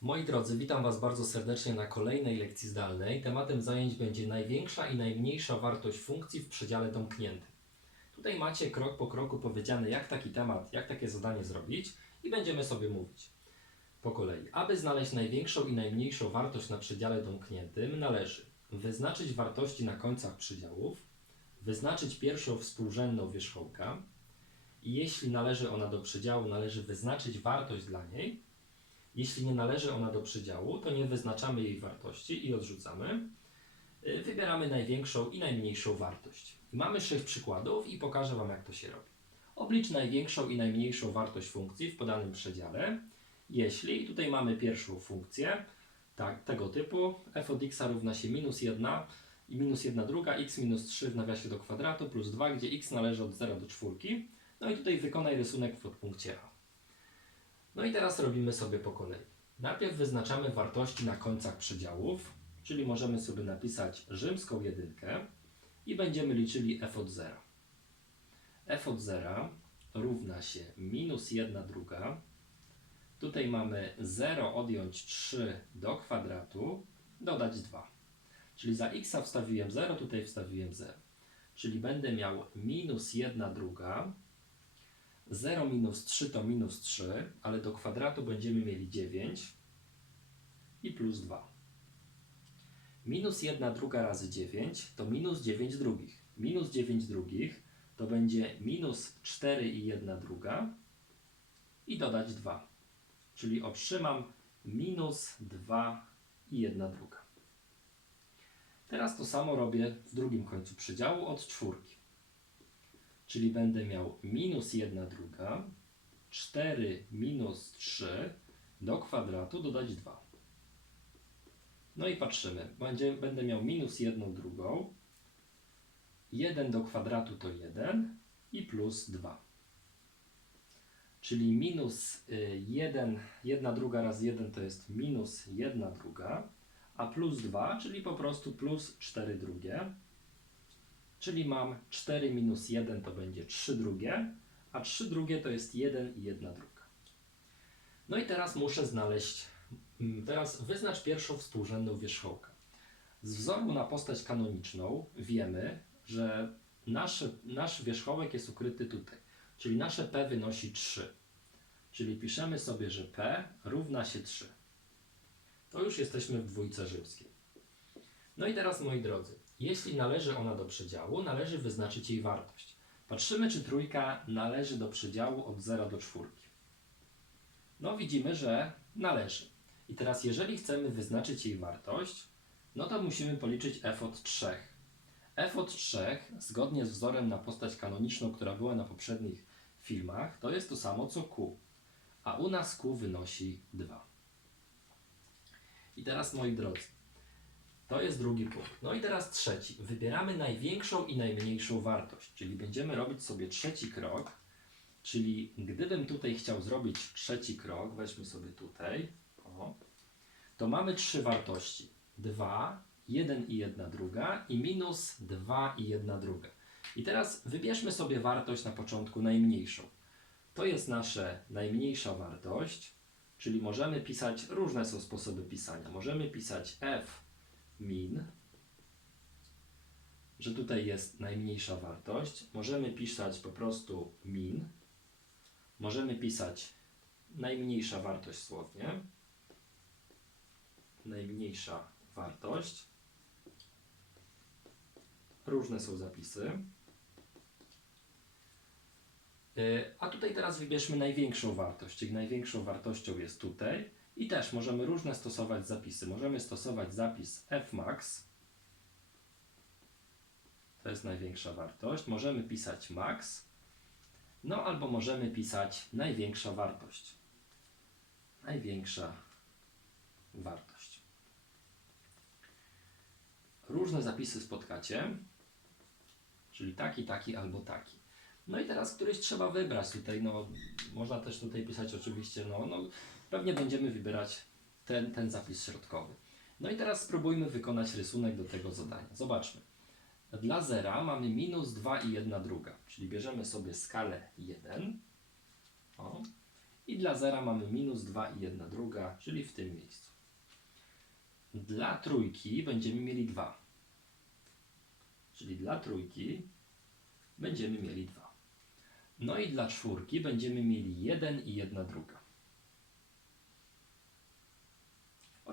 Moi drodzy, witam Was bardzo serdecznie na kolejnej lekcji zdalnej. Tematem zajęć będzie największa i najmniejsza wartość funkcji w przedziale domkniętym. Tutaj macie krok po kroku powiedziane, jak taki temat, jak takie zadanie zrobić i będziemy sobie mówić po kolei. Aby znaleźć największą i najmniejszą wartość na przedziale domkniętym, należy wyznaczyć wartości na końcach przedziałów, wyznaczyć pierwszą współrzędną wierzchołka i jeśli należy ona do przedziału, należy wyznaczyć wartość dla niej, jeśli nie należy ona do przedziału, to nie wyznaczamy jej wartości i odrzucamy. Y, Wybieramy największą i najmniejszą wartość. Mamy sześć przykładów i pokażę Wam, jak to się robi. Oblicz największą i najmniejszą wartość funkcji w podanym przedziale, jeśli, tutaj mamy pierwszą funkcję, tak, tego typu, f od x równa się minus 1 i minus 1 druga, x minus 3 w nawiasie do kwadratu plus 2, gdzie x należy od 0 do czwórki. No i tutaj wykonaj rysunek w podpunkcie A. No i teraz robimy sobie po kolei. Najpierw wyznaczamy wartości na końcach przedziałów, czyli możemy sobie napisać rzymską jedynkę i będziemy liczyli f od 0. f od 0 równa się minus 1 druga. Tutaj mamy 0 odjąć 3 do kwadratu, dodać 2. Czyli za x wstawiłem 0, tutaj wstawiłem 0. Czyli będę miał minus 1 druga 0 minus 3 to minus 3, ale do kwadratu będziemy mieli 9 i plus 2. Minus 1 druga razy 9 to minus 9 drugich. Minus 9 drugich to będzie minus 4 i 1 druga i dodać 2. Czyli otrzymam minus 2 i 1 druga. Teraz to samo robię w drugim końcu przedziału od czwórki. Czyli będę miał minus 1 druga, 4 minus 3 do kwadratu dodać 2. No i patrzymy. Będzie, będę miał minus 1 drugą, 1 do kwadratu to 1 i plus 2. Czyli minus 1, 1 druga razy 1 to jest minus 1 druga, a plus 2, czyli po prostu plus 4 drugie. Czyli mam 4 minus 1 to będzie 3 drugie, a 3 drugie to jest 1 i 1 druga. No i teraz muszę znaleźć, mm, teraz wyznacz pierwszą współrzędną wierzchołkę. Z wzoru na postać kanoniczną wiemy, że nasz, nasz wierzchołek jest ukryty tutaj, czyli nasze p wynosi 3. Czyli piszemy sobie, że p równa się 3. To już jesteśmy w dwójce rzymskiej. No i teraz, moi drodzy, jeśli należy ona do przedziału, należy wyznaczyć jej wartość. Patrzymy, czy trójka należy do przedziału od 0 do czwórki. No widzimy, że należy. I teraz, jeżeli chcemy wyznaczyć jej wartość, no to musimy policzyć f od 3. f od 3, zgodnie z wzorem na postać kanoniczną, która była na poprzednich filmach, to jest to samo co q. A u nas q wynosi 2. I teraz, moi drodzy, to jest drugi punkt. No i teraz trzeci. Wybieramy największą i najmniejszą wartość, czyli będziemy robić sobie trzeci krok. Czyli gdybym tutaj chciał zrobić trzeci krok, weźmy sobie tutaj, o, to mamy trzy wartości. 2, 1 i 1 druga i minus 2 i 1 druga. I teraz wybierzmy sobie wartość na początku najmniejszą. To jest nasza najmniejsza wartość, czyli możemy pisać, różne są sposoby pisania. Możemy pisać f min, że tutaj jest najmniejsza wartość. Możemy pisać po prostu min. Możemy pisać najmniejsza wartość słownie. Najmniejsza wartość. Różne są zapisy. Yy, A tutaj teraz wybierzmy największą wartość, czyli największą wartością jest tutaj. I też możemy różne stosować zapisy. Możemy stosować zapis fmax, to jest największa wartość. Możemy pisać max, no albo możemy pisać największa wartość. Największa wartość. Różne zapisy spotkacie, czyli taki, taki albo taki. No i teraz któryś trzeba wybrać tutaj, no można też tutaj pisać oczywiście, no, no pewnie będziemy wybierać ten, ten zapis środkowy. No i teraz spróbujmy wykonać rysunek do tego zadania. Zobaczmy. Dla zera mamy minus 2 i 1 druga, czyli bierzemy sobie skalę 1 o, I dla zera mamy minus 2 i 1 druga, czyli w tym miejscu. Dla trójki będziemy mieli 2. Czyli dla trójki będziemy mieli 2. No i dla czwórki będziemy mieli 1 i 1 druga.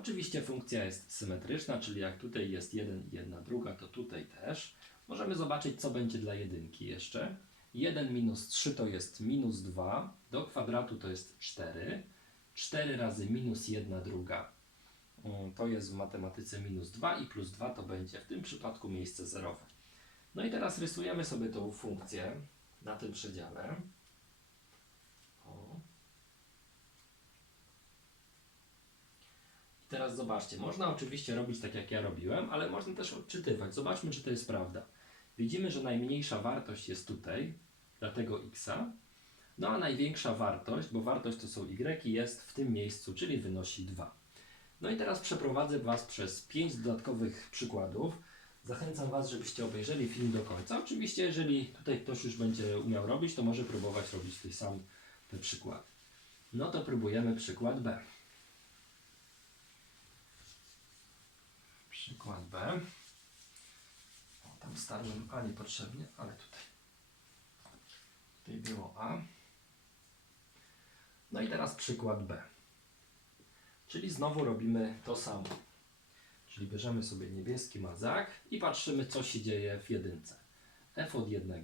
Oczywiście funkcja jest symetryczna, czyli jak tutaj jest 1 i 1 druga, to tutaj też. Możemy zobaczyć, co będzie dla jedynki jeszcze. 1 minus 3 to jest minus 2, do kwadratu to jest 4. 4 razy minus 1 druga mm, to jest w matematyce minus 2 i plus 2 to będzie w tym przypadku miejsce zerowe. No i teraz rysujemy sobie tą funkcję na tym przedziale. O. I zobaczcie, można oczywiście robić tak jak ja robiłem, ale można też odczytywać. Zobaczmy, czy to jest prawda. Widzimy, że najmniejsza wartość jest tutaj, dla tego x, no a największa wartość, bo wartość to są y, jest w tym miejscu, czyli wynosi 2. No i teraz przeprowadzę Was przez 5 dodatkowych przykładów. Zachęcam Was, żebyście obejrzeli film do końca. Oczywiście, jeżeli tutaj ktoś już będzie umiał robić, to może próbować robić tych sam te przykłady. No to próbujemy przykład B. Przykład B. Tam starłem A niepotrzebnie, ale tutaj. Tutaj było A. No i teraz przykład B. Czyli znowu robimy to samo. Czyli bierzemy sobie niebieski mazak i patrzymy, co się dzieje w jedynce. f od 1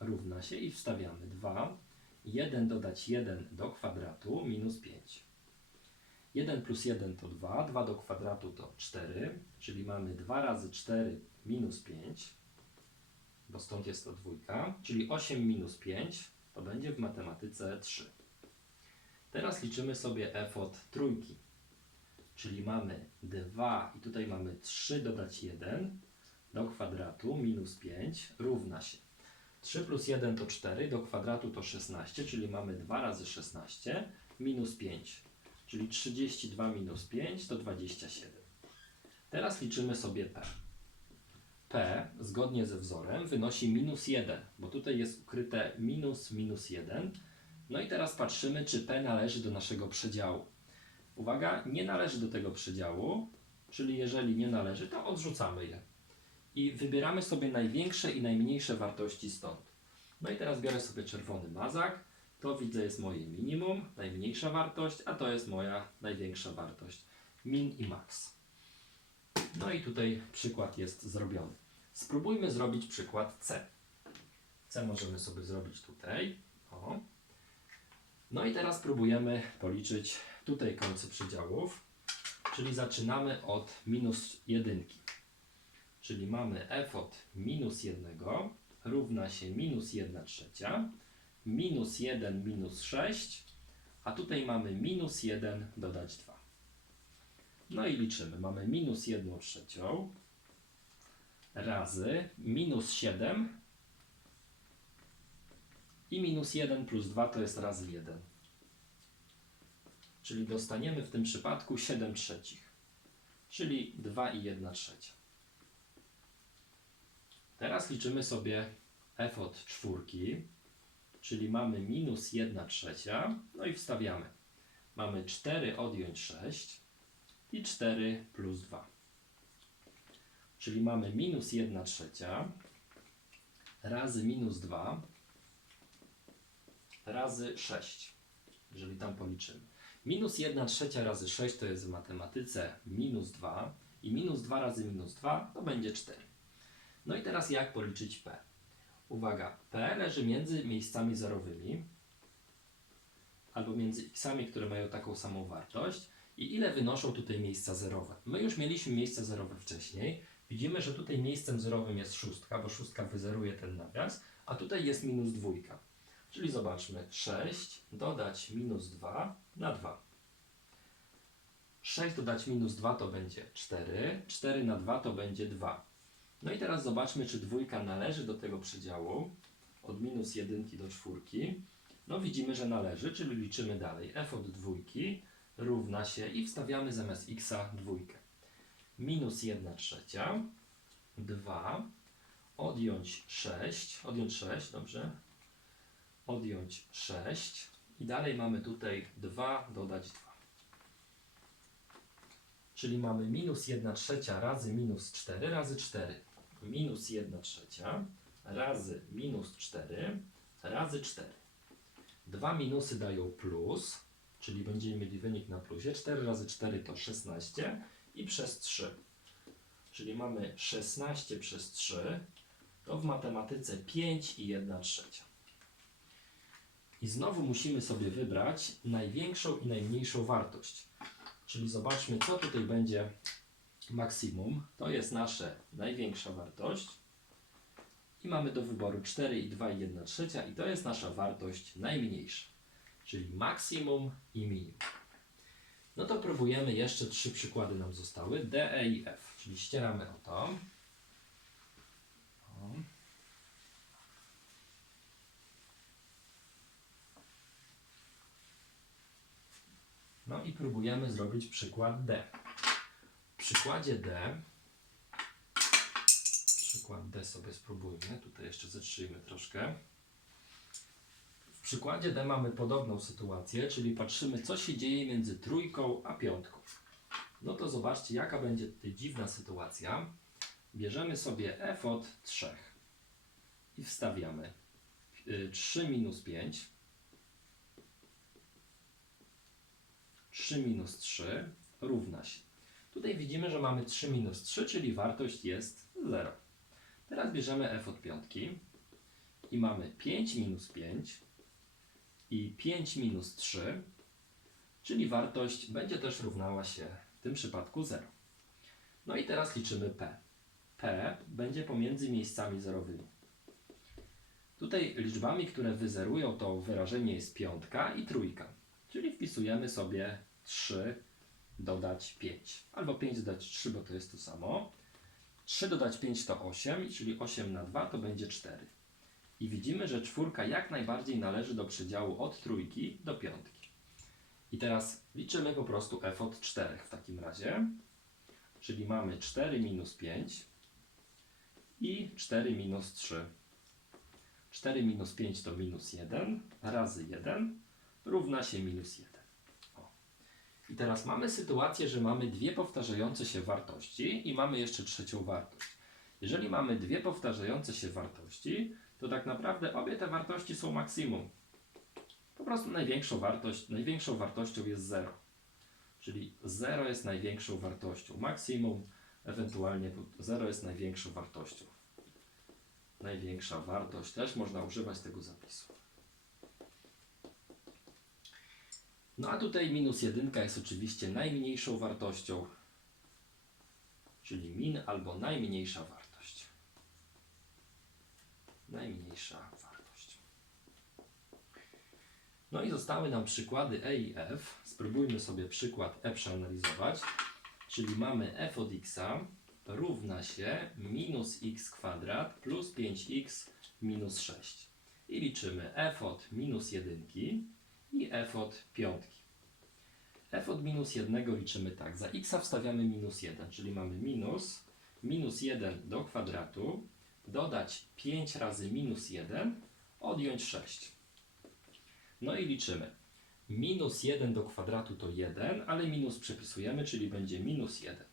równa się i wstawiamy 2. 1 dodać 1 do kwadratu minus 5. 1 plus 1 to 2, 2 do kwadratu to 4, czyli mamy 2 razy 4 minus 5, bo stąd jest to dwójka, czyli 8 minus 5 to będzie w matematyce 3. Teraz liczymy sobie f od trójki. Czyli mamy 2 i tutaj mamy 3 dodać 1 do kwadratu minus 5 równa się. 3 plus 1 to 4, do kwadratu to 16, czyli mamy 2 razy 16 minus 5, czyli 32 minus 5 to 27. Teraz liczymy sobie p. p zgodnie ze wzorem wynosi minus 1, bo tutaj jest ukryte minus minus 1. No i teraz patrzymy, czy p należy do naszego przedziału. Uwaga, nie należy do tego przedziału, czyli jeżeli nie należy, to odrzucamy je. I wybieramy sobie największe i najmniejsze wartości stąd. No i teraz biorę sobie czerwony mazak. To widzę jest moje minimum, najmniejsza wartość, a to jest moja największa wartość. Min i max. No i tutaj przykład jest zrobiony. Spróbujmy zrobić przykład C. C możemy sobie zrobić tutaj. O. No i teraz próbujemy policzyć tutaj końce przedziałów, czyli zaczynamy od minus jedynki. Czyli mamy f od minus 1 równa się minus 1 trzecia, minus 1 minus 6, a tutaj mamy minus 1 dodać 2. No i liczymy. Mamy minus 1 trzecią razy minus 7 i minus 1 plus 2 to jest razy 1. Czyli dostaniemy w tym przypadku 7 trzecich, czyli 2 i 1 trzecia. Teraz liczymy sobie f od czwórki, czyli mamy minus 1 trzecia, no i wstawiamy. Mamy 4 odjąć 6 i 4 plus 2. Czyli mamy minus 1 trzecia razy minus 2 razy 6, jeżeli tam policzymy. Minus 1 trzecia razy 6 to jest w matematyce minus 2 i minus 2 razy minus 2 to będzie 4. No i teraz jak policzyć P? Uwaga, P leży między miejscami zerowymi albo między xami, które mają taką samą wartość i ile wynoszą tutaj miejsca zerowe. My już mieliśmy miejsca zerowe wcześniej. Widzimy, że tutaj miejscem zerowym jest szóstka, bo szóstka wyzeruje ten nawias, a tutaj jest minus dwójka. Czyli zobaczmy, 6 dodać minus 2 na 2. 6 dodać minus 2 to będzie 4, 4 na 2 to będzie 2. No i teraz zobaczmy, czy dwójka należy do tego przedziału od minus 1 do czwórki. No widzimy, że należy, czyli liczymy dalej. f od dwójki równa się i wstawiamy zamiast x dwójkę. Minus 1 trzecia, 2, odjąć 6, odjąć 6, dobrze, odjąć 6 I dalej mamy tutaj 2 dodać 2. Czyli mamy minus 1 trzecia razy minus 4 razy 4. Minus 1 trzecia razy minus 4 razy 4. Dwa minusy dają plus, czyli będziemy mieli wynik na plusie. 4 razy 4 to 16 i przez 3. Czyli mamy 16 przez 3, to w matematyce 5 i 1 trzecia. I znowu musimy sobie wybrać największą i najmniejszą wartość. Czyli zobaczmy, co tutaj będzie maksimum. To jest nasza największa wartość. I mamy do wyboru 4 i 2 i 1 trzecia i to jest nasza wartość najmniejsza. Czyli maksimum i minimum. No to próbujemy jeszcze trzy przykłady nam zostały. D, E i F. Czyli ścieramy o to. O. No i próbujemy zrobić przykład D. Przykładzie D, przykład D sobie spróbujmy, tutaj jeszcze zatrzyjmy troszkę. W przykładzie D mamy podobną sytuację, czyli patrzymy co się dzieje między trójką a piątką. No to zobaczcie jaka będzie tutaj dziwna sytuacja. Bierzemy sobie f od 3 i wstawiamy y, 3 minus 5 3 minus 3 równa się. Tutaj widzimy, że mamy 3 minus 3, czyli wartość jest 0. Teraz bierzemy f od piątki i mamy 5 minus 5 i 5 minus 3, czyli wartość będzie też równała się w tym przypadku 0. No i teraz liczymy p. p będzie pomiędzy miejscami zerowymi. Tutaj liczbami, które wyzerują to wyrażenie jest piątka i trójka. Czyli wpisujemy sobie 3 dodać 5. Albo 5 dodać 3, bo to jest to samo. 3 dodać 5 to 8, czyli 8 na 2 to będzie 4. I widzimy, że czwórka jak najbardziej należy do przedziału od trójki do piątki. I teraz liczymy po prostu f od 4 w takim razie. Czyli mamy 4 minus 5 i 4 minus 3. 4 minus 5 to minus 1 razy 1 równa się minus 1. I teraz mamy sytuację, że mamy dwie powtarzające się wartości i mamy jeszcze trzecią wartość. Jeżeli mamy dwie powtarzające się wartości, to tak naprawdę obie te wartości są maksimum. Po prostu największą wartość, największą wartością jest 0. Czyli 0 jest największą wartością. Maksimum, ewentualnie 0 jest największą wartością. Największa wartość też można używać tego zapisu. No a tutaj minus jedynka jest oczywiście najmniejszą wartością, czyli min albo najmniejsza wartość. Najmniejsza wartość. No i zostały nam przykłady E i F. Spróbujmy sobie przykład E przeanalizować. Czyli mamy f od x równa się minus x kwadrat plus 5x minus 6. I liczymy f od minus jedynki i f od piątki. f od minus 1 liczymy tak. Za x wstawiamy minus 1, czyli mamy minus minus 1 do kwadratu dodać 5 razy minus 1 odjąć 6. No i liczymy. Minus 1 do kwadratu to 1, ale minus przepisujemy, czyli będzie minus 1.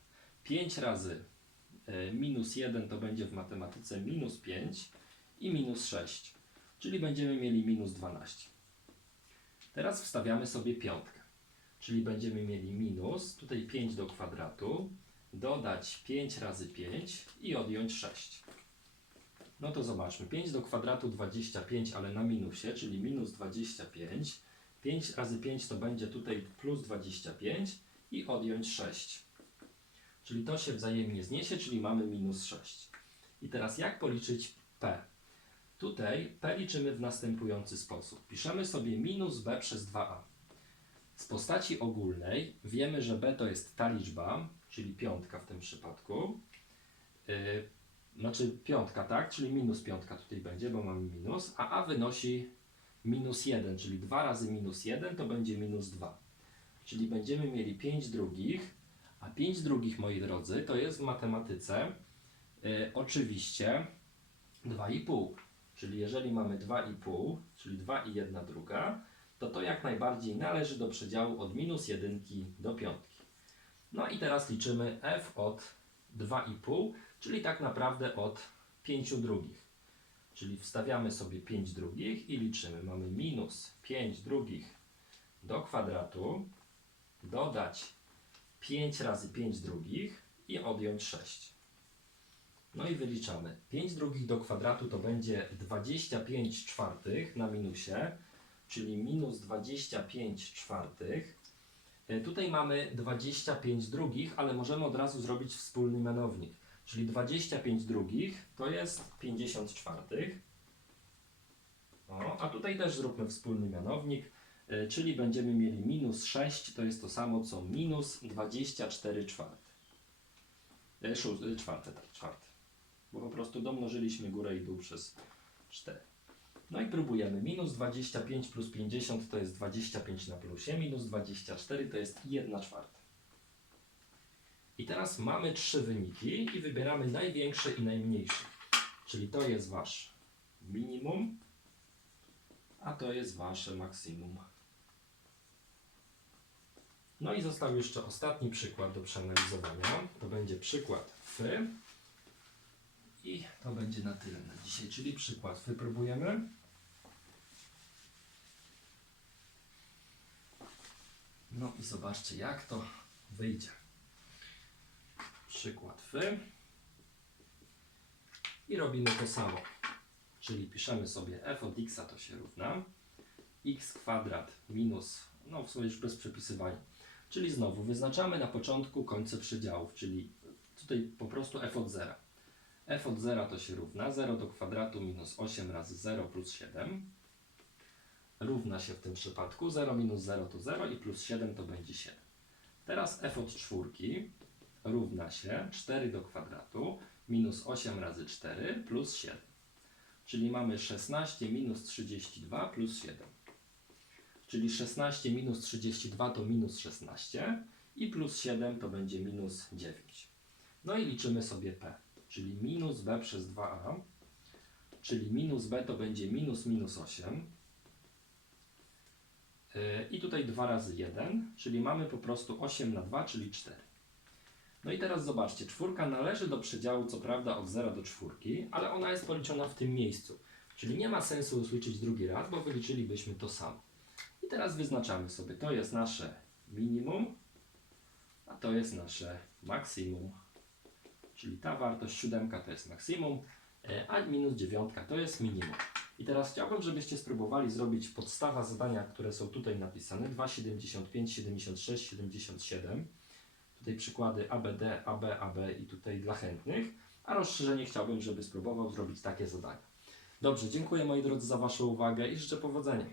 5 razy e, minus 1 to będzie w matematyce minus 5 i minus 6, czyli będziemy mieli minus 12. Teraz wstawiamy sobie piątkę, czyli będziemy mieli minus, tutaj 5 do kwadratu, dodać 5 razy 5 i odjąć 6. No to zobaczmy, 5 do kwadratu 25, ale na minusie, czyli minus 25. 5 razy 5 to będzie tutaj plus 25 i odjąć 6. Czyli to się wzajemnie zniesie, czyli mamy minus 6. I teraz jak policzyć p? Tutaj p liczymy w następujący sposób. Piszemy sobie minus b przez 2a. Z postaci ogólnej wiemy, że b to jest ta liczba, czyli piątka w tym przypadku. Yy, znaczy piątka, tak? Czyli minus piątka tutaj będzie, bo mamy minus, a a wynosi minus 1, czyli 2 razy minus 1 to będzie minus 2. Czyli będziemy mieli 5 drugich, a 5 drugich, moi drodzy, to jest w matematyce y, oczywiście 2,5. Czyli jeżeli mamy 2,5, czyli 2 i 1 druga, to to jak najbardziej należy do przedziału od minus jedynki do piątki. No i teraz liczymy f od 2,5, czyli tak naprawdę od 5 drugich. Czyli wstawiamy sobie 5 drugich i liczymy. Mamy minus 5 drugich do kwadratu, dodać 5 razy 5 drugich i odjąć 6. No i wyliczamy. 5 drugich do kwadratu to będzie 25 czwartych na minusie, czyli minus 25 czwartych. E, Tutaj mamy 25 drugich, ale możemy od razu zrobić wspólny mianownik. Czyli 25 drugich to jest 50 czwartych. O, a tutaj też zróbmy wspólny mianownik, e, czyli będziemy mieli minus 6, to jest to samo co minus 24 czwarte. E, szó- e, czwarte, tak, czwarte. Bo po prostu domnożyliśmy górę i dół przez 4. No i próbujemy. Minus 25 plus 50 to jest 25 na plusie, minus 24 to jest 1 czwarta. I teraz mamy trzy wyniki i wybieramy największy i najmniejszy. Czyli to jest wasz minimum, a to jest wasze maksimum. No i został jeszcze ostatni przykład do przeanalizowania. To będzie przykład F. I to będzie na tyle na dzisiaj, czyli przykład F próbujemy. No i zobaczcie jak to wyjdzie. Przykład F. I robimy to samo. Czyli piszemy sobie f od x to się równa x kwadrat minus, no w sumie już bez przepisywania. Czyli znowu wyznaczamy na początku końce przedziałów, czyli tutaj po prostu f od 0. f od 0 to się równa 0 do kwadratu minus 8 razy 0 plus 7 równa się w tym przypadku 0 minus 0 to 0 i plus 7 to będzie 7. Teraz f od czwórki równa się 4 do kwadratu minus 8 razy 4 plus 7. Czyli mamy 16 minus 32 plus 7. Czyli 16 minus 32 to minus 16 i plus 7 to będzie minus 9. No i liczymy sobie p, czyli minus b przez 2a, czyli minus b to będzie minus minus 8. Yy, I tutaj 2 razy 1, czyli mamy po prostu 8 na 2, czyli 4. No i teraz zobaczcie, czwórka należy do przedziału co prawda od 0 do czwórki, ale ona jest policzona w tym miejscu. Czyli nie ma sensu liczyć drugi raz, bo wyliczylibyśmy to samo. I teraz wyznaczamy sobie, to jest nasze minimum, a to jest nasze maksimum. Czyli ta wartość siódemka to jest maksimum, e, a minus dziewiątka to jest minimum. I teraz chciałbym, żebyście spróbowali zrobić podstawa zadania, które są tutaj napisane, 2,75, 76, 77. Tutaj przykłady ABD, AB, AB i tutaj dla chętnych, a rozszerzenie chciałbym, żeby spróbował zrobić takie zadania. Dobrze, dziękuję moi drodzy za Waszą uwagę i życzę powodzenia.